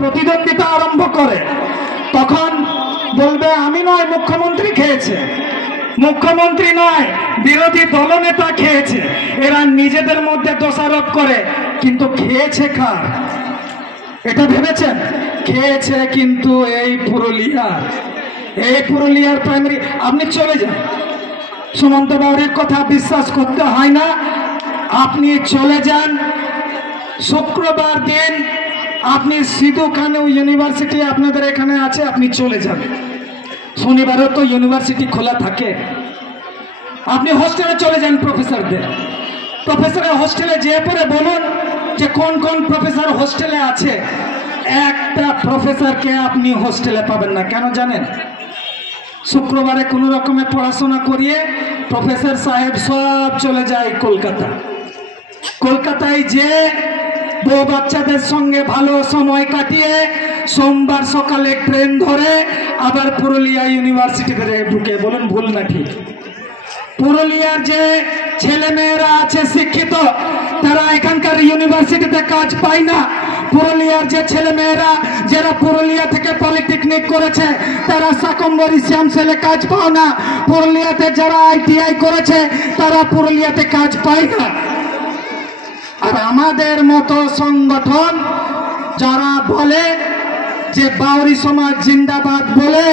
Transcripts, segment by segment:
প্রতিদ্বন্দ্বিতা আরম্ভ করে তখন বলবে আমি নয়, মুখ্যমন্ত্রী খেয়েছে, মুখ্যমন্ত্রী নয়, বিরোধী দলনেতা খেয়েছে। এরা নিজেদের মধ্যে দোষারোপ করে, কিন্তু খেয়েছে কার? এটা ভেবেছেন? খেয়েছে কিন্তু এই পুরুলিয়ার প্রাইমারি। আপনি চলে যান, সুমন্ত বাউরির কথা বিশ্বাস করতে হয় না, আপনি চলে যান। শুক্রবার দিন আপনি সিধু কানু ইউনিভার্সিটি আপনাদের এখানে আছে, আপনি চলে যান। শনিবারও তো ইউনিভার্সিটি খোলা থাকে। আপনি হোস্টেলে চলে যান, প্রফেসরের হোস্টেলে যেয়ে পরে বলুন যে কোন কোন প্রফেসর হোস্টেলে আছে। একটা প্রফেসরকে আপনি হোস্টেলে পাবেন না। কেন জানেন? শুক্রবারে কোনো রকমে পড়াশোনা করিয়ে প্রফেসর সাহেব সব চলে যায় কলকাতায় যে বউ বাচ্চাদের সঙ্গে ভালো সময় কাটিয়ে সোমবার সকালে ট্রেন ধরে আবার পুরুলিয়া ইউনিভার্সিটিতে ঢুকে। বলুন ভুল না ঠিক? পুরুলিয়ার যে ছেলে মেয়েরা আছে শিক্ষিত, তারা এখানকার ইউনিভার্সিটিতে কাজ পায় না। পুরুলিয়ার যে ছেলে মেয়েরা যারা পুরুলিয়া থেকে পলিটেকনিক করেছে, তারা শাকম্বরী শ্যামসেলে কাজ পায় না। পুরুলিয়াতে যারা ITI করেছে, তারা পুরুলিয়াতে কাজ পায় না। আর আমাদের মতো সংগঠন যারা বলে যে বাউরি সমাজ জিন্দাবাদ বলে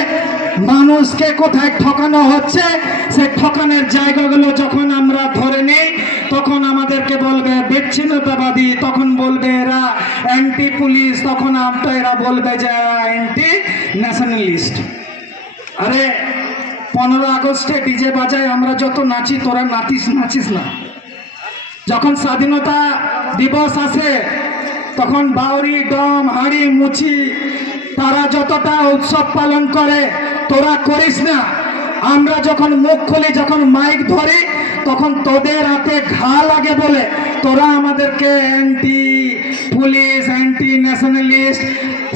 মানুষকে কোথায় ঠকানো হচ্ছে, সেই ঠকানোর জায়গাগুলো যখন আমরা ধরে নিই তখন আমাদেরকে বলবে বিচ্ছিন্নতাবাদী, তখন বলবে এরা অ্যান্টি পুলিশ, তখন এরা বলবে যে অ্যান্টি ন্যাশনালিস্ট। আরে 15 আগস্টে ডিজে বাজায় আমরা যত নাচি, তোরা নাচিস না। যখন স্বাধীনতা দিবস আসে তখন বাউরি, ডম, হাঁড়ি, মুচি তারা যতটা উৎসব পালন করে তোরা করিস না। আমরা যখন মুখ খুলি, যখন মাইক ধরি, তখন তোদের হাতে ঘা লাগে বলে তোরা আমাদেরকে anti police, anti nationalist,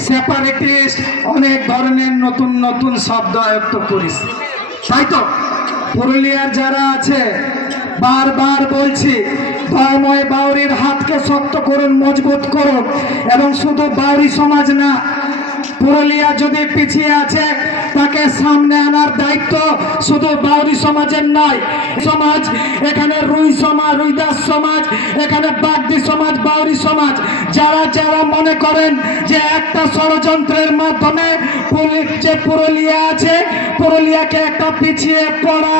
separatist অনেক ধরনের নতুন নতুন শব্দ আয়ত্ত করিস। তাই তো পুরুলিয়ার যারা আছে বারবার বলছি, দয়াময় বাউরির হাতকে শক্ত করুন, মজবুত করুন। এবং শুধু বাউরি সমাজ না, পুরুলিয়া যদি পিছিয়ে আছে তাকে সামনে আনার দায়িত্ব শুধু বাউরি সমাজের নয়। সমাজ এখানে রুইদাস সমাজ, এখানে বাগদি সমাজ, বাউরি সমাজ, যারা মনে করেন যে একটা ষড়যন্ত্রের মাধ্যমে যে পুরুলিয়া আছে, পুরুলিয়াকে একটা পিছিয়ে পড়া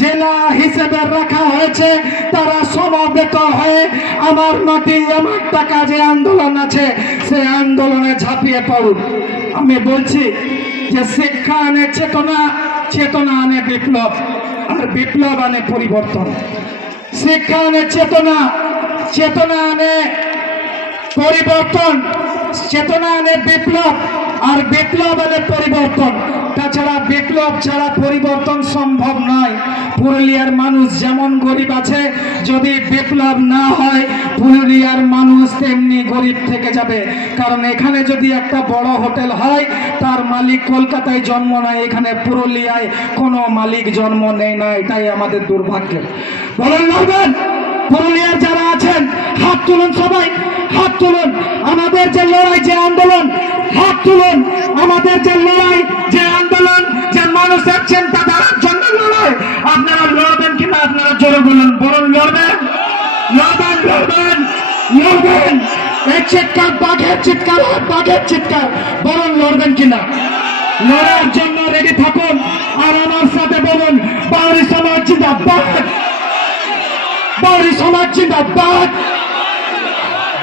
জেলা হিসেবে রাখা হয়েছে, তারা সমবেত হয়ে আমার মাটি আমার টাকা যে আন্দোলন আছে সেই আন্দোলনে ঝাঁপিয়ে পড়ুন। আমি বলছি যে শিক্ষা আনে চেতনা, চেতনা আনে বিপ্লব, আর বিপ্লব আনে পরিবর্তন। শিক্ষা আনে চেতনা, চেতনা আনে পরিবর্তন, চেতনা আনে বিপ্লব, আর বিপ্লব আনে পরিবর্তন। তাছাড়া বিপ্লব ছাড়া পরিবর্তন সম্ভব নয়। পুরুলিয়ার মানুষ যেমন গরিব আছে, যদি বিপ্লব না হয় পুরুলিয়ার মানুষ তেমনি গরিব থেকে যাবে। কারণ এখানে যদি একটা বড় হোটেল হয়, তার মালিক কলকাতায় জন্ম নেয়, এখানে পুরুলিয়ায় কোনো মালিক জন্ম নেয় না। এটাই আমাদের দুর্ভাগ্য। বলুন লড়বেন? পুরুলিয়ার যারা আছেন হাত তুলুন, সবাই হাত তুলুন। আমাদের যে লড়াই, যে আন্দোলন, হাত তুলুন। আমাদের যে লড়াই, যে আন্দোলন, যে মানুষের চিন্তাধারার জন্য লড়াই, আপনারা লড়বেন কিনা? আপনারা জোরে বলুন। বলুন লড়বেন, লড়বেন, লড়বেন, লড়বেন। এই চিৎকার বাঘের চিৎকার, বাঘের চিৎকার। বলুন লড়বেন কিনা? লড়ার জন্য রেডি থাকুন। আর আমার সাথে বলুন বাউরি সমাজ জিন্দাবাদ, বাউরি সমাজ জিন্দাবাদ,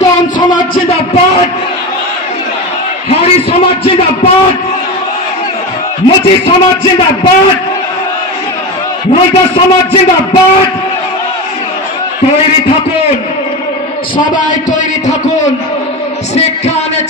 ডন সমাজ জিন্দাবাদ, হাড়ি সমাজ জিন্দাবাদ, মুচি সমাজ জিন্দাবাদ, রুইদাস সমাজ জিন্দাবাদ। তৈরি থাকুন, সবাই তৈরি থাকুন। শিক্ষা আনে